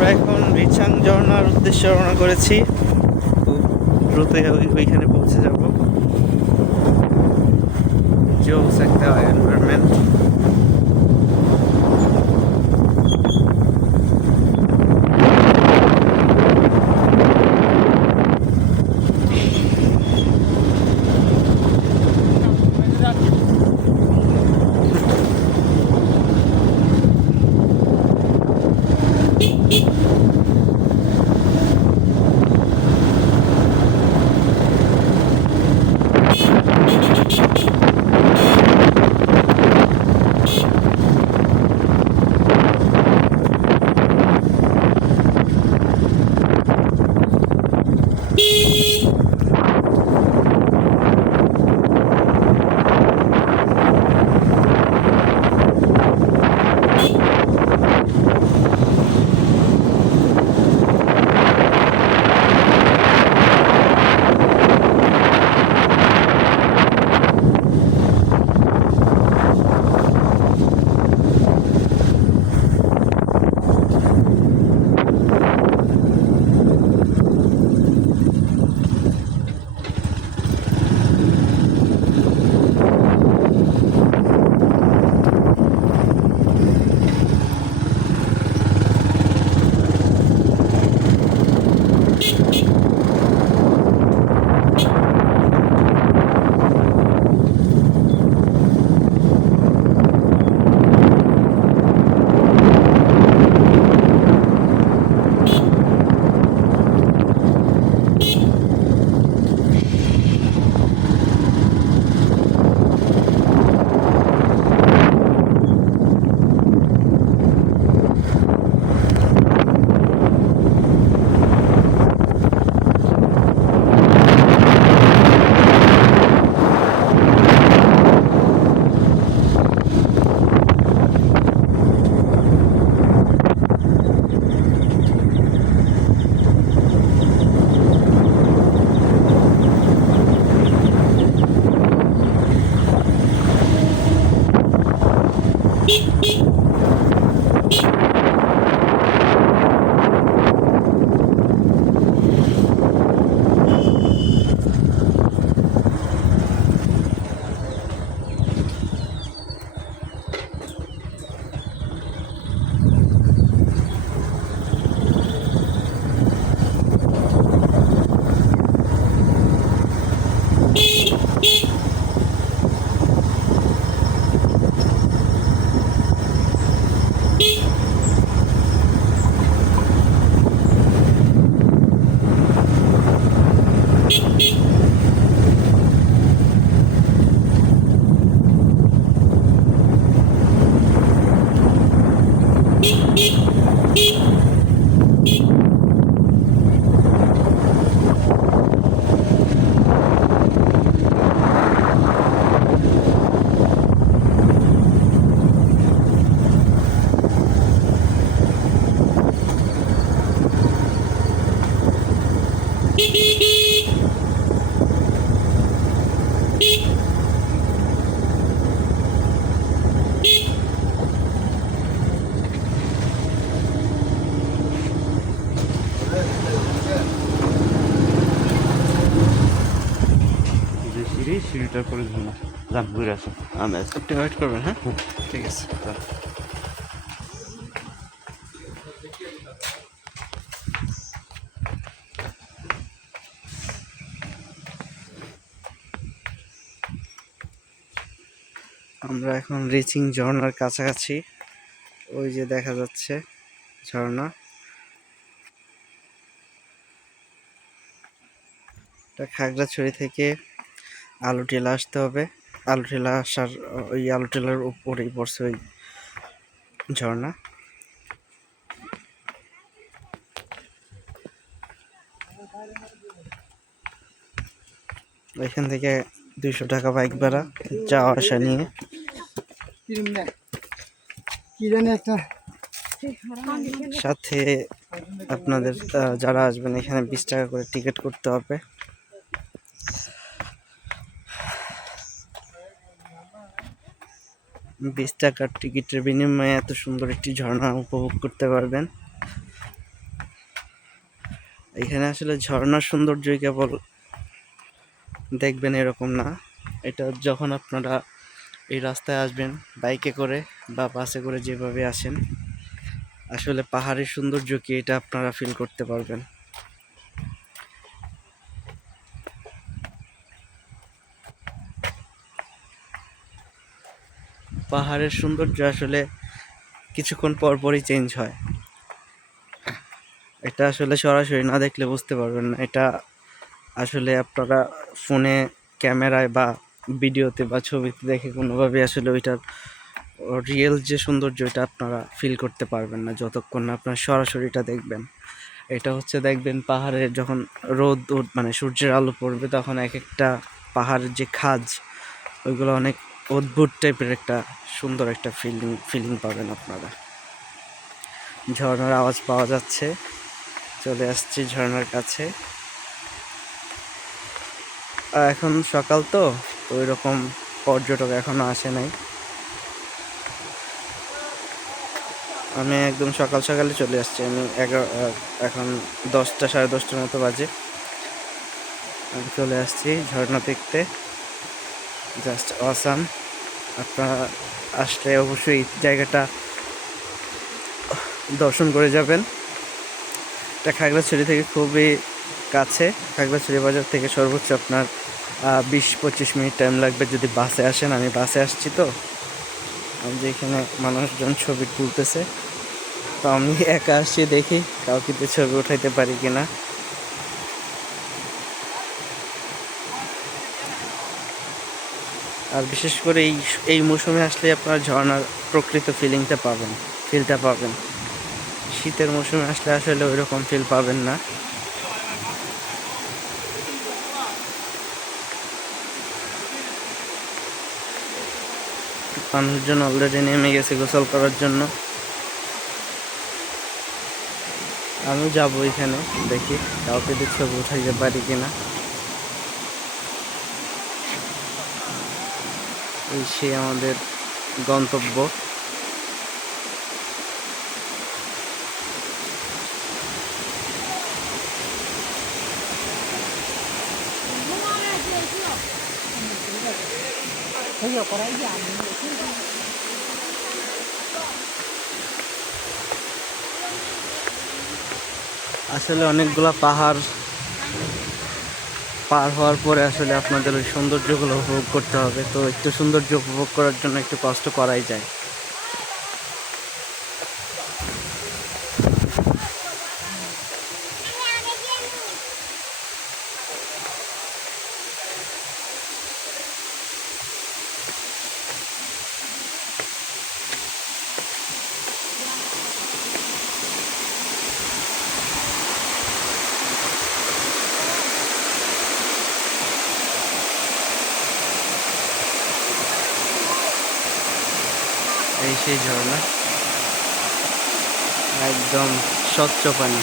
আমরা এখন রিচাং ঝর্ণার উদ্দেশ্যে রওনা করেছি। খুব দ্রুতই ওইখানে পৌঁছে যাব। জোস একটা এনভায়রনমেন্ট। সিঁড়িটার করে জাম ঘুরে আসো। আপনি ওয়েট করবেন, হ্যাঁ? ঠিক আছে। আমরা এখন রিচিং ঝর্ণার কাছাকাছি। ওই যে দেখা যাচ্ছে ঝর্ণা। এটা খাগড়াছড়ি থেকে আলুটিলা আসতে হবে। আলুটিলা আসার ওই আলুটিলার উপরেই পড়ছে ওই ঝর্ণা। এখান থেকে 200 টাকা বাইক ভাড়া যাওয়া আসা নিয়ে। সাথে আপনাদের যারা আসবেন এখানে 20 টাকা করে টিকিট করতে হবে। $20 টিকিটের বিনিময়ে এত সুন্দর একটি ঝর্ণা উপভোগ করতে পারবেন। এখানে আসলে ঝর্ণার সৌন্দর্যই কেবল দেখবেন এরকম না, এটা যখন আপনারা এই রাস্তায় আসবেন বাইকে করে বা বাসে করে যেভাবে আসেন, আসলে পাহাড়ের সৌন্দর্য কি এটা আপনারা ফিল করতে পারবেন। পাহাড়ের সৌন্দর্য আসলে কিছুক্ষণ পর পরই চেঞ্জ হয়, এটা আসলে সরাসরি না দেখলে বুঝতে পারবেন না। এটা আসলে আপনারা ফোনে ক্যামেরায় বা ভিডিওতে বা ছবিতে দেখে কোনোভাবে আসলে ওইটার রিয়েল যে সৌন্দর্য এটা আপনারা ফিল করতে পারবেন না যতক্ষণ না আপনার সরাসরিটা দেখবেন। এটা হচ্ছে দেখবেন পাহাড়ে যখন মানে সূর্যের আলো পড়বে তখন এক একটা পাহাড়ের যে খাজ ওইগুলো অনেক অদ্ভুত টাইপের একটা সুন্দর একটা ফিলিং পাবেন আপনারা। ঝর্ণার আওয়াজ পাওয়া যাচ্ছে, চলে আসছি ঝর্ণার কাছে। এখন সকাল তো ওই রকম পর্যটক এখনো আসে নাই। আমি একদম সকাল সকালে চলে আসছি, আমি এখন 10টা 10:30টার মতো বাজে। আমি চলে আসছি ঝর্ণা দেখতে, জাস্ট অসাম। আপনারা আসলে অবশ্যই জায়গাটা দর্শন করে যাবেন। এটা খাগড়াছড়ি থেকে খুবই কাছে, খাগড়াছড়ি বাজার থেকে সর্বোচ্চ আপনার 20-25 মিনিট টাইম লাগবে যদি বাসে আসেন। আমি বাসে আসছি তো, আমি যে এখানে মানুষজন ছবি তুলতেছে, তো আমি একা আসছি, দেখি কাউকে দিয়ে ছবি উঠাইতে পারি কিনা। আর বিশেষ করে এই মৌসুমে আসলে আপনারা ঝর্ণার প্রকৃত ফিলটা পাবেন। শীতের মৌসুমে আসলে আসলে ওই রকম ফিল পাবেন না। মানুষজন অলরেডি নেমে গেছে গোসল করার জন্য। আমি যাবো এখানে, দেখি কাউকে দিয়ে ছবি উঠাইতে পারি কিনা। এই সে আমাদের গন্তব্য। আসলে অনেকগুলা পাহাড় পার হওয়ার পরে আসলে আপনাদের ওই সৌন্দর্যগুলো উপভোগ করতে হবে, তো একটু সৌন্দর্য উপভোগ করার জন্য একটু কষ্ট করাই যায়। এই সেই ঝর্ণা, একদম স্বচ্ছ পানি।